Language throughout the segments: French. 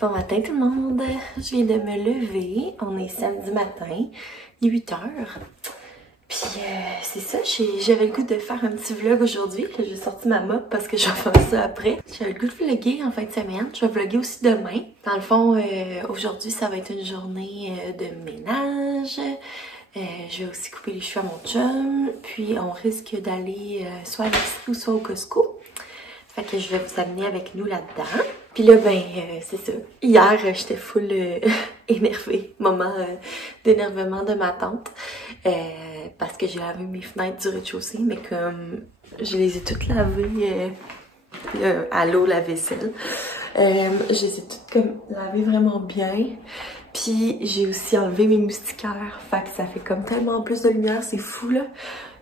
Bon matin tout le monde, je viens de me lever, on est samedi matin, il est 8 h. Puis c'est ça, j'avais le goût de faire un petit vlog aujourd'hui. J'ai sorti ma mop parce que je vais faire ça après. J'avais le goût de vlogger en fin de semaine, je vais vlogger aussi demain. Dans le fond, aujourd'hui ça va être une journée de ménage. Je vais aussi couper les cheveux à mon chum, puis on risque d'aller soit à l'Expo ou soit au Costco. Fait que je vais vous amener avec nous là-dedans. Puis là, ben, c'est ça. Hier, j'étais full énervée. Moment d'énervement de ma tante. Parce que j'ai lavé mes fenêtres du rez-de-chaussée, mais comme je les ai toutes lavées à l'eau, la vaisselle. Je les ai toutes comme lavées vraiment bien. Puis j'ai aussi enlevé mes moustiquaires. Fait que ça fait comme tellement plus de lumière, c'est fou là.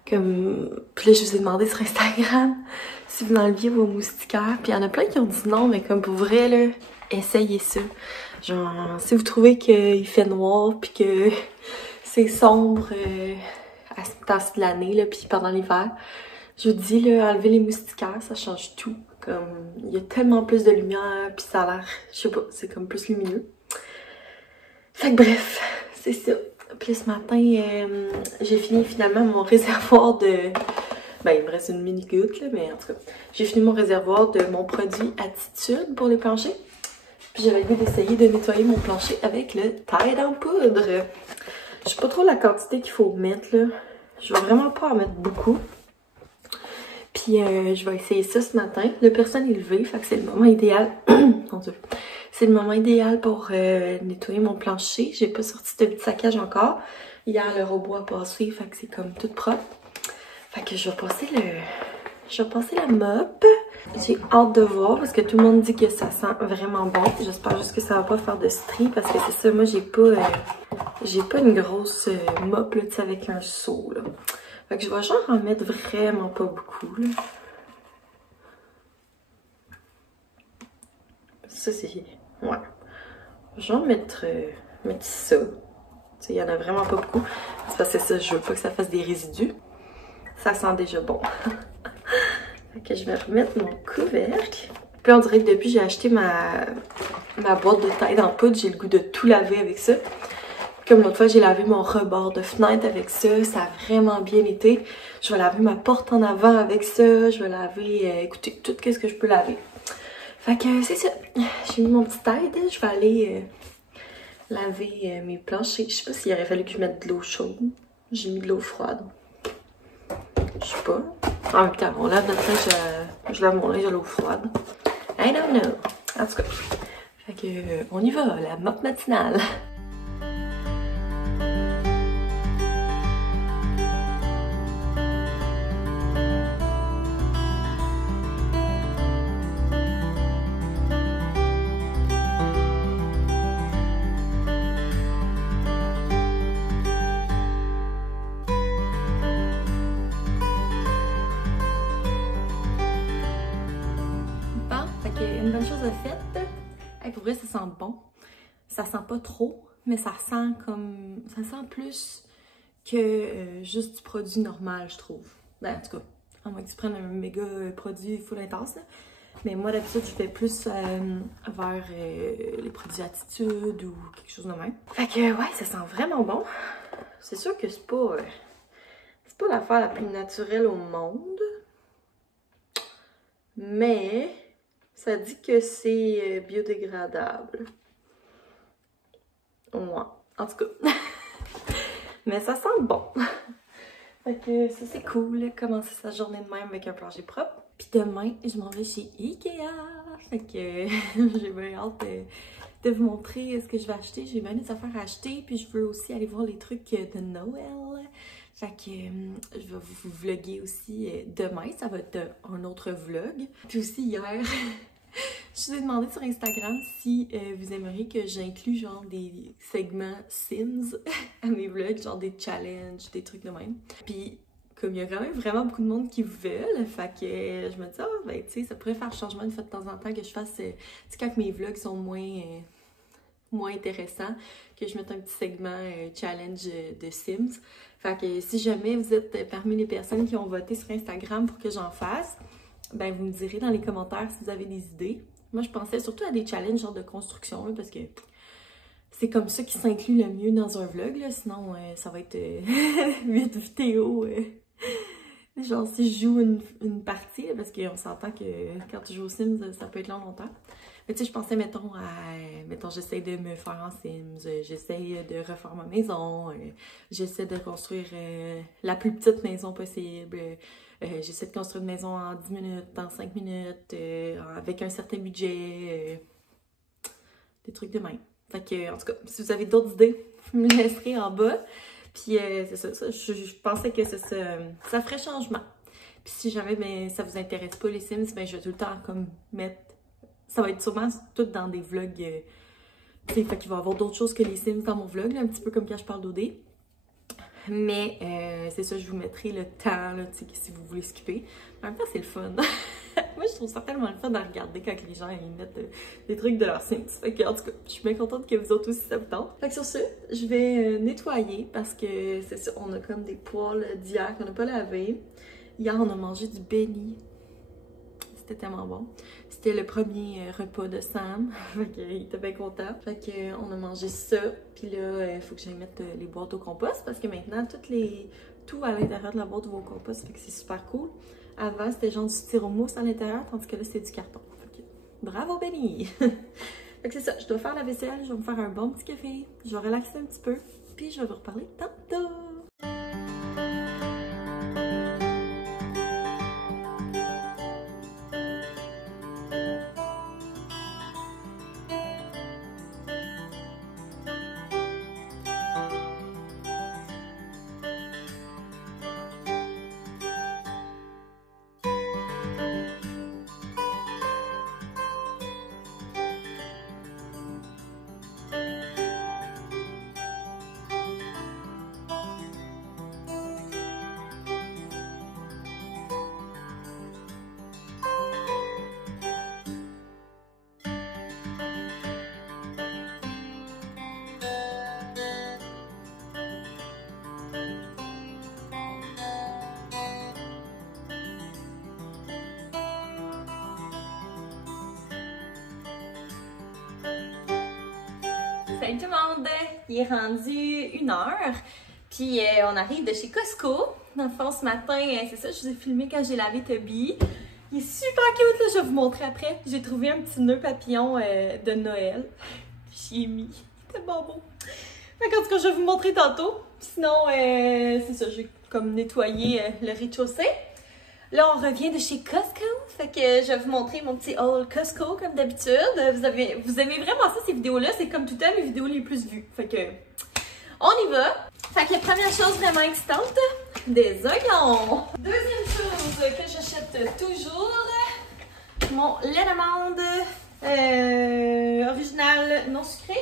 Comme... Puis là, je vous ai demandé sur Instagram si vous enleviez vos moustiquaires. Puis il y en a plein qui ont dit non, mais comme pour vrai, là, essayez ça. Genre, si vous trouvez qu'il fait noir puis que c'est sombre à ce temps-ci de l'année, là, puis pendant l'hiver, je vous dis, là, enlever les moustiquaires, ça change tout. Comme, il y a tellement plus de lumière, puis ça a l'air, je sais pas, c'est comme plus lumineux. Fait que bref, c'est ça. Puis ce matin, j'ai fini finalement mon réservoir de... Ben, il me reste une mini goutte, là, mais en tout cas, j'ai fini mon réservoir de mon produit Attitude pour les planchers. Puis j'avais le goût d'essayer de nettoyer mon plancher avec le Tide en poudre. Je sais pas trop la quantité qu'il faut mettre, là. Je vais vraiment pas en mettre beaucoup. Puis je vais essayer ça ce matin. Le personne est levé, fait que c'est le moment idéal. Mon Dieu. C'est le moment idéal pour nettoyer mon plancher. J'ai pas sorti de petit saccage encore. Hier, le robot a passé, fait que c'est comme tout propre. Fait que je vais passer la mop. J'ai hâte de voir parce que tout le monde dit que ça sent vraiment bon. J'espère juste que ça va pas faire de stries parce que c'est ça, moi j'ai pas une grosse mop là, avec un seau là. Fait que je vais genre en mettre vraiment pas beaucoup là. Ça c'est... Ouais. Je vais mettre ça. Il y en a vraiment pas beaucoup. C'est parce que ça, je veux pas que ça fasse des résidus. Ça sent déjà bon. Fait que je vais remettre mon couvercle. Puis on dirait que depuis j'ai acheté ma boîte de Tide en poudre, j'ai le goût de tout laver avec ça. Comme l'autre fois, j'ai lavé mon rebord de fenêtre avec ça. Ça a vraiment bien été. Je vais laver ma porte en avant avec ça. Je vais laver, écoutez, tout ce que je peux laver. Fait que c'est ça. J'ai mis mon petit Tide. Je vais aller laver mes planchers. Je sais pas s'il aurait fallu que je mette de l'eau chaude. J'ai mis de l'eau froide. Je sais pas. En même temps, on lave notre linge, je lave mon linge à l'eau froide. I don't know. En tout cas. Fait que, on y va, la mop matinale. Une bonne chose de faite. Hey, pour vrai, ça sent bon. Ça sent pas trop, mais ça sent comme... Ça sent plus que juste du produit normal, je trouve. Ben, en tout cas, à moins que tu prennes un méga produit full intense, là. Mais moi, d'habitude, je vais plus vers les produits Attitude ou quelque chose de même. Fait que, ouais, ça sent vraiment bon. C'est sûr que c'est pas l'affaire la plus naturelle au monde. Mais... ça dit que c'est biodégradable. Ouais, en tout cas. Mais ça sent bon. Fait que ça c'est cool, commencer sa journée de même avec un plancher propre. Puis demain, je m'en vais chez Ikea. Fait que j'ai bien hâte de vous montrer ce que je vais acheter. J'ai bien des affaires à acheter. Puis je veux aussi aller voir les trucs de Noël. Fait que je vais vous vlogger aussi demain. Ça va être un autre vlog. Puis aussi hier... je vous ai demandé sur Instagram si vous aimeriez que j'inclue genre des segments Sims à mes vlogs, genre des challenges, des trucs de même. Puis comme il y a quand même vraiment beaucoup de monde qui veulent, fait que je me dis, ah ben tu sais, ça pourrait faire changement une fois de temps en temps que je fasse, tu sais, quand mes vlogs sont moins intéressants, que je mette un petit segment challenge de Sims. Fait que si jamais vous êtes parmi les personnes qui ont voté sur Instagram pour que j'en fasse, ben vous me direz dans les commentaires si vous avez des idées. Moi, je pensais surtout à des challenges genre de construction, là, parce que c'est comme ça qui s'inclut le mieux dans un vlog, là. Sinon, ça va être 8 vidéos. Genre, si je joue une partie, là, parce qu'on s'entend que quand tu joues aux Sims, ça peut être longtemps. Mais tu sais, je pensais, mettons, j'essaie de me faire en Sims, j'essaie de refaire ma maison, j'essaie de construire la plus petite maison possible, j'essaie de construire une maison en 10 minutes, en 5 minutes, avec un certain budget, des trucs de même. Fait que, en tout cas, si vous avez d'autres idées, vous me laisserez en bas. Puis c'est ça, je pensais que ça ferait changement. Puis si jamais ça vous intéresse pas les Sims, ben je vais tout le temps comme mettre... Ça va être sûrement tout dans des vlogs. Tu sais, fait qu'il va y avoir d'autres choses que les Sims dans mon vlog, là, un petit peu comme quand je parle d'OD. Mais c'est ça, je vous mettrai le temps, là, tu sais, si vous voulez skipper. En même temps, c'est le fun. Moi, je trouve ça tellement le fun à regarder quand les gens ils mettent des trucs de leurs Sims. Fait que, en tout cas, je suis bien contente que vous autres aussi ça vous tente. Fait que sur ce, je vais nettoyer parce que c'est ça, on a comme des poils d'hier qu'on n'a pas lavé. Hier, on a mangé du béni. C'était tellement bon. C'était le premier repas de Sam. Fait qu'il était bien content. Fait qu'on a mangé ça. Puis là, il faut que j'aille mettre les boîtes au compost parce que maintenant, tout à l'intérieur de la boîte va au compost. Fait que c'est super cool. Avant, c'était genre du styromousse à l'intérieur, tandis que là, c'est du carton. Fait que, bravo, Benny! Fait que c'est ça, je dois faire la vaisselle, je vais me faire un bon petit café, je vais relaxer un petit peu, puis je vais vous reparler tantôt! Salut tout le monde! Il est rendu 1h, puis on arrive de chez Costco. Dans le fond, ce matin, c'est ça, je vous ai filmé quand j'ai lavé Toby. Il est super cute, là, je vais vous montrer après. J'ai trouvé un petit nœud papillon de Noël. J'y ai mis. Il était bon beau. En tout cas, je vais vous montrer tantôt. Sinon, c'est ça, j'ai comme nettoyé le rez-de-chaussée. Là, on revient de chez Costco. Fait que je vais vous montrer mon petit haul Costco comme d'habitude. Vous aimez vraiment ça, ces vidéos-là. C'est comme tout le temps mes vidéos les plus vues. Fait que, on y va. Fait que la première chose vraiment excitante, des oignons. Deuxième chose que j'achète toujours, mon lait d'amande original non sucré.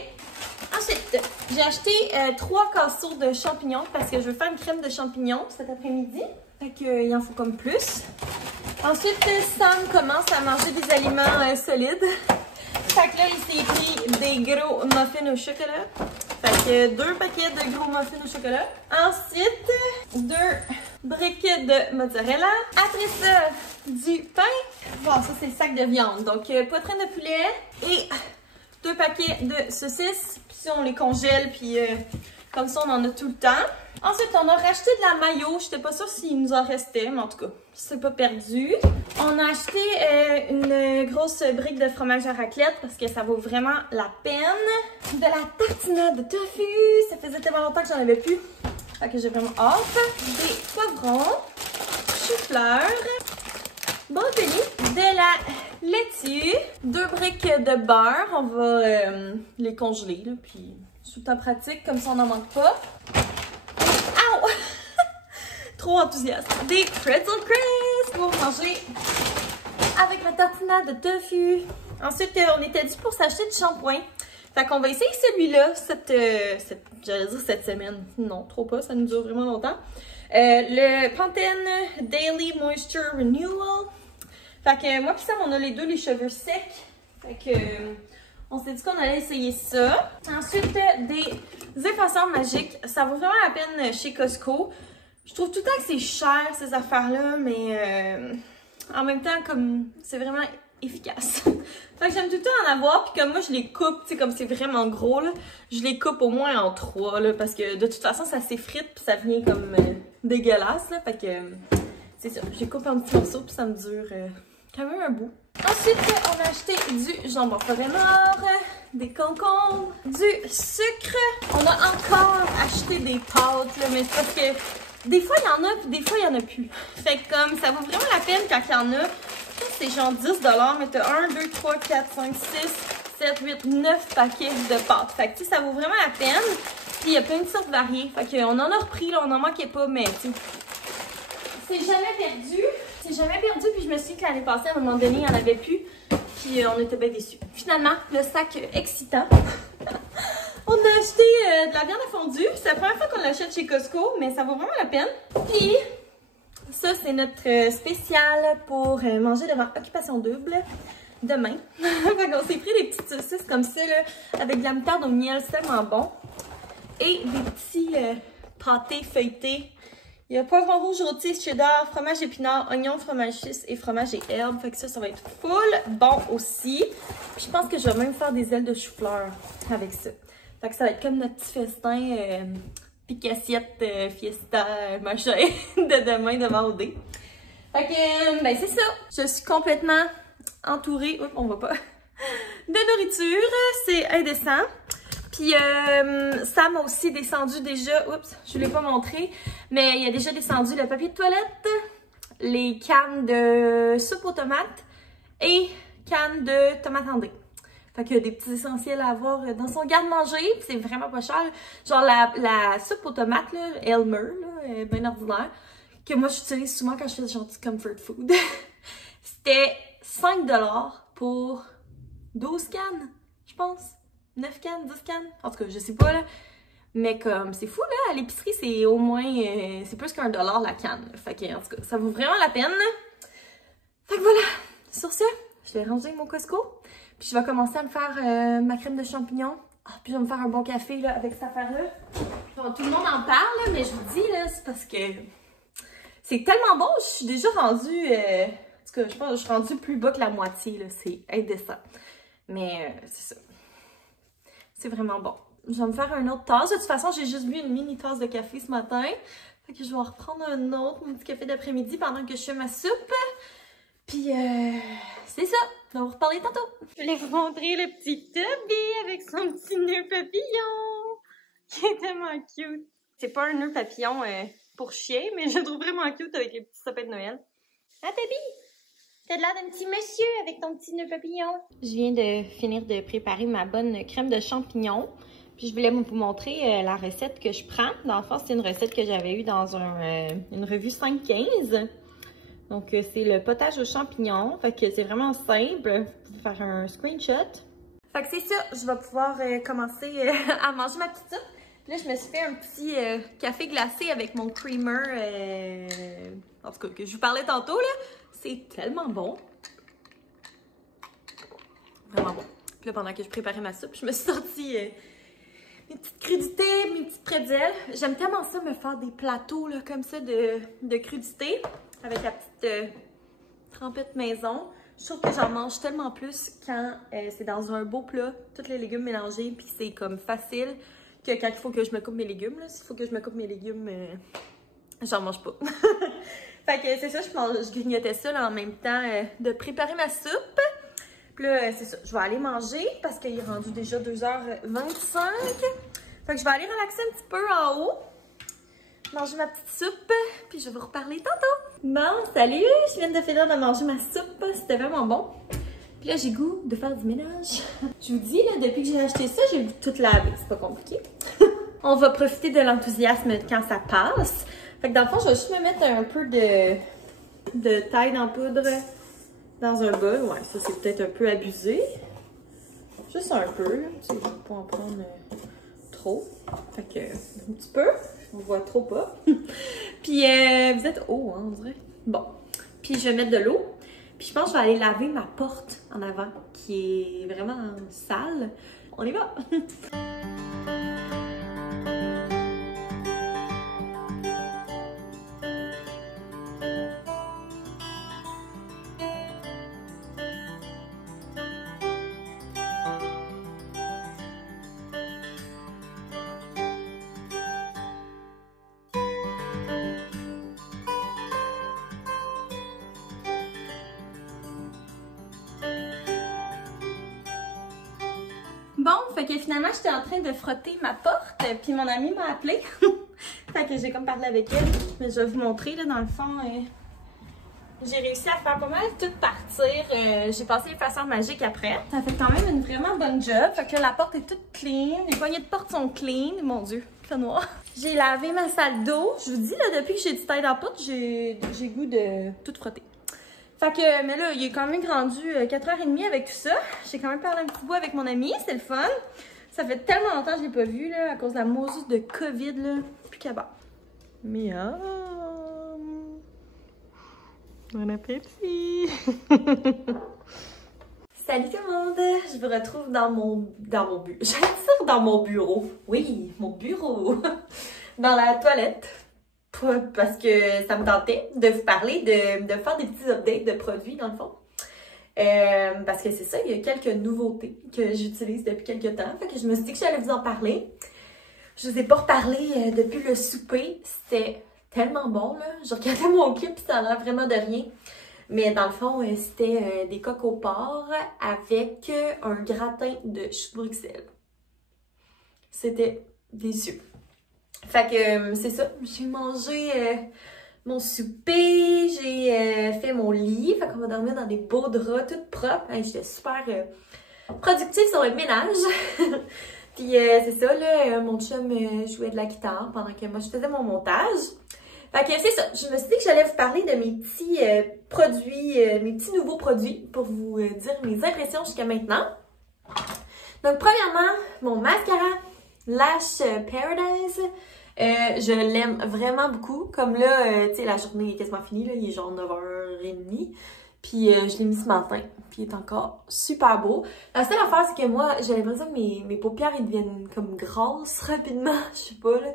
Ensuite, j'ai acheté 3 casseaux de champignons parce que je veux faire une crème de champignons cet après-midi. Fait qu'il en faut comme plus. Ensuite, Sam commence à manger des aliments solides. Fait que là, il s'est pris des gros muffins au chocolat. Fait que 2 paquets de gros muffins au chocolat. Ensuite, 2 briques de mozzarella. Après ça, du pain. Bon, ça c'est le sac de viande. Donc, poitrine de poulet et 2 paquets de saucisses. Puis on les congèle, puis comme ça, on en a tout le temps. Ensuite, on a racheté de la mayo. Je n'étais pas sûre s'il nous en restait, mais en tout cas, c'est pas perdu. On a acheté une grosse brique de fromage à raclette parce que ça vaut vraiment la peine. De la tartinade de tofu. Ça faisait tellement longtemps que j'en avais plus. Fait que j'ai vraiment hâte. Des poivrons, chou-fleur, brocoli, de la laitue, 2 briques de beurre. On va les congeler, là, puis sous temps pratique, comme ça on n'en manque pas. Ow! Trop enthousiaste. Des pretzel crisps pour manger avec ma tartinade de tofu. Ensuite, on était dit pour s'acheter du shampoing. Fait qu'on va essayer celui-là, j'allais dire cette semaine. Non, trop pas, ça nous dure vraiment longtemps. Le Pantene Daily Moisture Renewal. Fait que moi pis Sam, on a les deux les cheveux secs. Fait que on s'est dit qu'on allait essayer ça. Ensuite, des effaceurs magiques. Ça vaut vraiment la peine chez Costco. Je trouve tout le temps que c'est cher ces affaires-là, mais en même temps, comme c'est vraiment efficace. Fait que j'aime tout le temps en avoir, puis comme moi je les coupe, tu sais, comme c'est vraiment gros là, je les coupe au moins en 3 là, parce que de toute façon ça s'effrite puis ça vient comme dégueulasse là, fait que c'est ça, je les coupe en petits morceaux puis ça me dure quand même un bout. Ensuite, on a acheté du jambon forêt mort, des concombres, du sucre. On a encore acheté des pâtes là, mais c'est parce que des fois il y en a puis des fois il y en a plus. Fait que comme ça vaut vraiment la peine quand il y en a. C'est genre 10 $, mais t'as 1, 2, 3, 4, 5, 6, 7, 8, 9 paquets de pâtes. Fait que tu sais, ça vaut vraiment la peine. Puis il y a plein de sortes variées. Fait qu'on en a repris, là, on n'en manquait pas, mais tu sais, c'est jamais perdu. C'est jamais perdu, puis je me suis dit que l'année passée, à un moment donné, il n'y en avait plus. Puis on était bien déçus. Finalement, le sac excitant. On a acheté de la viande fondue. C'est la première fois qu'on l'achète chez Costco, mais ça vaut vraiment la peine. Puis ça, c'est notre spécial pour manger devant Occupation Double demain. Fait qu'on s'est pris des petites saucisses comme ça, là, avec de la moutarde au miel, c'est tellement bon. Et des petits pâtés feuilletés. Il y a poivron rouge rôti, cheddar, fromage épinard, oignon, fromage suisse et fromage et herbes. Fait que ça va être full bon aussi. Puis je pense que je vais même faire des ailes de chou-fleur avec ça. Fait que ça va être comme notre petit festin pique-assiette, fiesta, machin de demain devant OD. Fait que, ben c'est ça. Je suis complètement entourée, oups, on voit pas, de nourriture. C'est indécent. Puis ça m'a aussi descendu déjà, oups, je ne l'ai pas montré, mais il y a déjà descendu le papier de toilette, les cannes de soupe aux tomates et cannes de tomates andées. Fait qu'il y a des petits essentiels à avoir dans son garde-manger, c'est vraiment pas cher. Genre la soupe aux tomates, là, Elmer, là, bien ordinaire, que moi j'utilise souvent quand je fais genre du comfort food. C'était 5 $ pour 12 cannes, je pense. 9 cannes, 10 cannes, en tout cas, je sais pas, là. Mais comme, c'est fou, là, à l'épicerie, c'est au moins, c'est plus qu'1 $ la canne. Là. Fait que, en tout cas, ça vaut vraiment la peine. Fait que voilà, sur ce, je vais ranger mon Costco. Puis je vais commencer à me faire ma crème de champignons. Ah, puis je vais me faire un bon café, là, avec cette affaire-là. Bon, tout le monde en parle, là, mais je vous dis, là, c'est parce que c'est tellement bon, je suis déjà rendue, en tout cas, je pense que je suis rendue plus bas que la moitié, là, c'est indécent. Mais c'est ça. C'est vraiment bon. Je vais me faire une autre tasse. De toute façon, j'ai juste bu une mini tasse de café ce matin. Fait que je vais en reprendre un autre, mon petit café d'après-midi pendant que je fais ma soupe. Puis, c'est ça. On va vous reparler tantôt. Je voulais vous montrer le petit Toby avec son petit nœud papillon. Qui est tellement cute. C'est pas un nœud papillon pour chien, mais je le trouve vraiment cute avec les petits sapins de Noël. Ah, Toby! T'as l'air d'un petit monsieur avec ton petit nœud papillon. Je viens de finir de préparer ma bonne crème de champignons. Puis je voulais vous montrer la recette que je prends. Dans le fond, c'est une recette que j'avais eue dans une revue 5-15. Donc, c'est le potage aux champignons. Fait que c'est vraiment simple. Vous pouvez faire un screenshot. Fait que c'est ça. Je vais pouvoir commencer à manger ma petite soupe. Puis là, je me suis fait un petit café glacé avec mon creamer. En tout cas, que je vous parlais tantôt, là. C'est tellement bon. Vraiment bon. Puis là, pendant que je préparais ma soupe, je me suis sorti mes petites crudités, mes petites pretzels. J'aime tellement ça, me faire des plateaux là, comme ça de crudités avec la petite trempette maison. Je trouve que j'en mange tellement plus quand c'est dans un beau plat, tous les légumes mélangés, puis c'est comme facile que quand il faut que je me coupe mes légumes. S'il faut que je me coupe mes légumes, j'en mange pas. Fait que c'est ça, je grignotais ça là, en même temps de préparer ma soupe. Puis là, c'est ça, je vais aller manger parce qu'il est rendu déjà 2h25. Fait que je vais aller relaxer un petit peu en haut, manger ma petite soupe, puis je vais vous reparler tantôt. Bon, salut! Je viens de finir de manger ma soupe, c'était vraiment bon. Puis là, j'ai goût de faire du ménage. Je vous dis, là, depuis que j'ai acheté ça, j'ai tout lavé, c'est pas compliqué. On va profiter de l'enthousiasme quand ça passe. Fait que dans le fond, je vais juste me mettre un peu de taille en poudre dans un bol. Ouais, ça c'est peut-être un peu abusé. Juste un peu, là. Tu sais, je vais pas en prendre trop. Fait que, un petit peu. On voit trop pas. Puis, vous êtes haut, hein, on dirait. Bon. Puis, je vais mettre de l'eau. Puis, je pense que je vais aller laver ma porte en avant, qui est vraiment sale. On y va! Fait que finalement, j'étais en train de frotter ma porte, puis mon amie m'a appelée. Fait que j'ai comme parlé avec elle. Mais je vais vous montrer, là, dans le fond, j'ai réussi à faire pas mal tout partir. J'ai passé l'effaceur magique après. Ça fait quand même une vraiment bonne job. Fait que là, la porte est toute clean. Les poignées de porte sont clean. Mon Dieu, fait noir. J'ai lavé ma salle d'eau. Je vous dis, là, depuis que j'ai du taille dans la porte, j'ai goût de tout frotter. Fait que, mais là, il est quand même rendu 4h30 avec tout ça. J'ai quand même parlé un petit bout avec mon ami. C'était le fun. Ça fait tellement longtemps que je l'ai pas vu, là, à cause de la maudite de COVID, là. Plus capable. Miam! Bon appétit! Salut tout le monde! Je vous retrouve dans mon bureau. J'allais dire dans mon bureau. Oui, mon bureau! Dans la toilette. Parce que ça me tentait de vous parler, de faire des petits updates de produits dans le fond. Parce que c'est ça, il y a quelques nouveautés que j'utilise depuis quelques temps. Fait que je me suis dit que j'allais vous en parler. Je vous ai pas reparlé depuis le souper. C'était tellement bon, là. Je regardais mon clip et ça a l'air vraiment de rien. Mais dans le fond, c'était des coques au porc avec un gratin de choux de Bruxelles. C'était délicieux. Fait que c'est ça, j'ai mangé mon souper, j'ai fait mon lit. Fait qu'on va dormir dans des beaux draps tout propres. Hey, j'étais super productive sur le ménage. Puis c'est ça, là, mon chum jouait de la guitare pendant que moi je faisais mon montage. Fait que c'est ça, je me suis dit que j'allais vous parler de mes petits produits, mes petits nouveaux produits pour vous dire mes impressions jusqu'à maintenant. Donc premièrement, mon mascara Lash Paradise. Je l'aime vraiment beaucoup. Comme là, tu sais, la journée est quasiment finie, là, il est genre 9h30. Puis je l'ai mis ce matin. Puis il est encore super beau. La seule affaire, c'est que moi, j'ai l'impression que mes paupières, ils deviennent comme grosses rapidement. Je sais pas, là.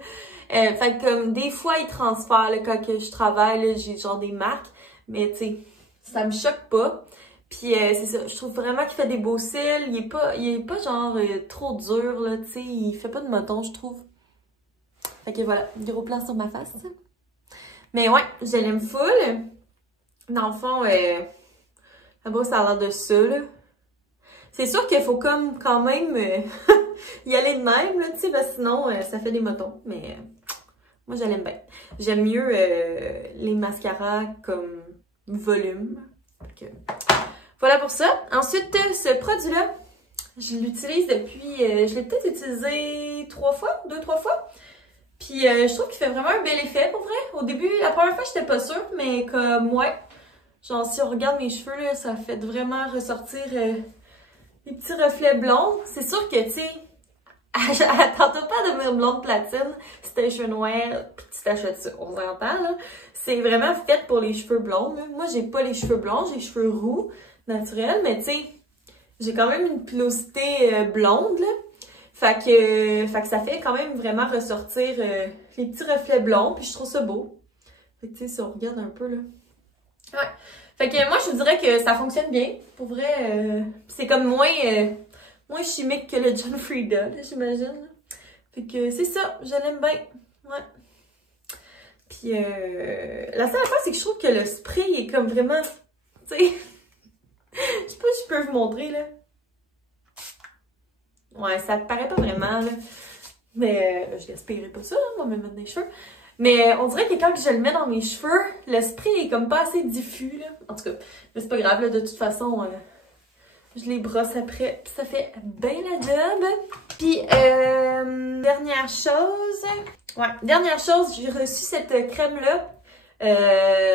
Fait que comme des fois, ils transfèrent, là, quand que je travaille, j'ai genre des marques. Mais tu sais, ça me choque pas. Puis c'est ça, je trouve vraiment qu'il fait des beaux cils. Il est pas genre trop dur, là, tu sais. Il fait pas de moton, je trouve. Fait que voilà, gros plan sur ma face. Mais ouais, je l'aime full. Dans le fond, là-bas, ça a l'air de ça, là. C'est sûr qu'il faut comme quand même y aller de même, là, tu sais, parce que sinon, ça fait des motons. Mais moi, je l'aime bien. J'aime mieux les mascaras comme volume. Fait que, voilà pour ça. Ensuite, ce produit-là, je l'utilise depuis... je l'ai peut-être utilisé 2-3 fois. Puis je trouve qu'il fait vraiment un bel effet pour vrai. Au début, la première fois, j'étais pas sûre, mais comme ouais. Genre si on regarde mes cheveux, là, ça fait vraiment ressortir les petits reflets blonds. C'est sûr que, tu sais, attends-toi pas à devenir blonde platine si t'as les cheveux noirs, puis tu t'achètes ça. On s'entend, là. C'est vraiment fait pour les cheveux blonds, là. Moi, j'ai pas les cheveux blonds, j'ai les cheveux roux, naturels, mais tu sais, j'ai quand même une pilosité blonde, là. Fait que ça fait quand même vraiment ressortir les petits reflets blonds, puis je trouve ça beau. Fait que tu sais, si on regarde un peu, là. Ouais. Fait que moi, je vous dirais que ça fonctionne bien. Pour vrai, c'est comme moins chimique que le John Frieda, j'imagine. Fait que c'est ça, je l'aime bien. Ouais. Puis la seule affaire, c'est que je trouve que le spray est comme vraiment, tu sais, je sais pas si je peux vous montrer, là. Ouais, ça te paraît pas vraiment, là. Mais je l'espérais pas ça, là, on va me mettre des cheveux. Mais on dirait que quand je le mets dans mes cheveux, le spray est comme pas assez diffus, là. En tout cas, mais c'est pas grave, là, de toute façon, je les brosse après, puis ça fait bien la job. Puis, dernière chose, j'ai reçu cette crème-là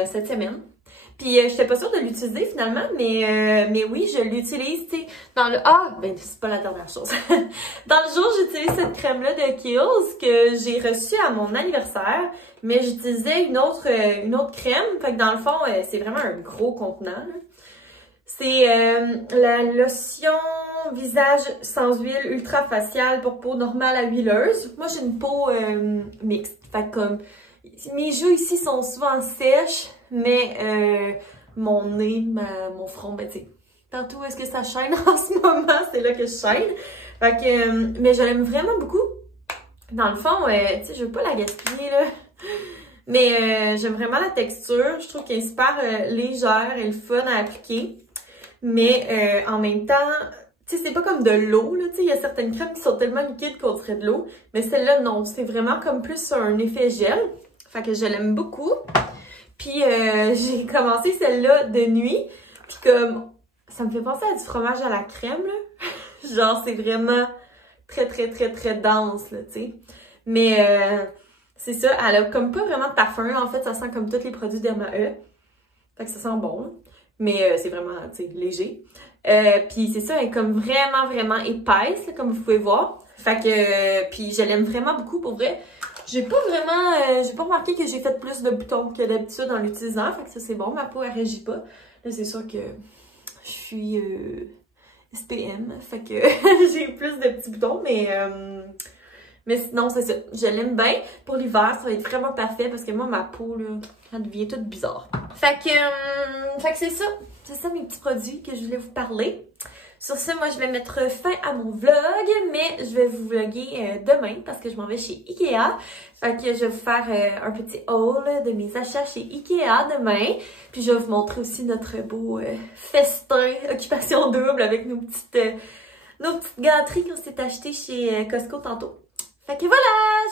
cette semaine. Puis, j'étais pas sûre de l'utiliser finalement, mais oui, je l'utilise, tu sais, dans le... Ah, ben c'est pas la dernière chose. Dans le jour, j'utilise cette crème-là de Kiehl's que j'ai reçue à mon anniversaire, mais j'utilisais une autre crème. Fait que dans le fond, c'est vraiment un gros contenant, là. C'est la lotion visage sans huile ultra faciale pour peau normale à huileuse. Moi, j'ai une peau mixte. Fait que comme mes joues ici sont souvent sèches, mais mon nez, mon front, ben tu sais, partout où est-ce que ça chaîne en ce moment, c'est là que je chaîne. Fait que, mais je l'aime vraiment beaucoup. Dans le fond, tu sais, je veux pas la gaspiller, là. Mais j'aime vraiment la texture. Je trouve qu'elle est super légère et le fun à appliquer. Mais en même temps, Tu sais, c'est pas comme de l'eau, là, tu sais, il y a certaines crèmes qui sont tellement liquides qu'on dirait de l'eau, mais celle-là, non, c'est vraiment comme plus un effet gel. Fait que je l'aime beaucoup. Puis j'ai commencé celle-là de nuit, puis comme, ça me fait penser à du fromage à la crème, là. Genre, c'est vraiment très, très, très, très dense, là, tu sais. Mais c'est ça, elle a comme pas vraiment de parfum, en fait, ça sent comme tous les produits d'Derma-E. Fait que ça sent bon, mais c'est vraiment, tu sais, léger. Puis c'est ça, elle est comme vraiment, vraiment épaisse, là, comme vous pouvez voir. Fait que, puis je l'aime vraiment beaucoup, pour vrai. J'ai pas remarqué que j'ai fait plus de boutons que d'habitude en l'utilisant. Fait que ça, c'est bon, ma peau, elle réagit pas. Là, c'est sûr que je suis SPM, fait que j'ai plus de petits boutons, mais sinon, c'est ça. Je l'aime bien. Pour l'hiver, ça va être vraiment parfait parce que moi, ma peau, là, elle devient toute bizarre. Fait que c'est ça. C'est ça mes petits produits que je voulais vous parler. Sur ce, moi, je vais mettre fin à mon vlog, mais je vais vous vlogger demain parce que je m'en vais chez Ikea. Fait que je vais vous faire un petit haul de mes achats chez Ikea demain. Puis je vais vous montrer aussi notre beau festin occupation double avec nos petites gâteries qu'on s'est achetées chez Costco tantôt. Fait que voilà,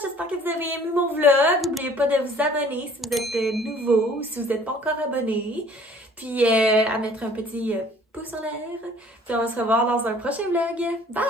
j'espère que vous avez aimé mon vlog. N'oubliez pas de vous abonner si vous êtes nouveau ou si vous n'êtes pas encore abonné. Puis à mettre un petit pouce en l'air. Puis on va se revoir dans un prochain vlog. Bye!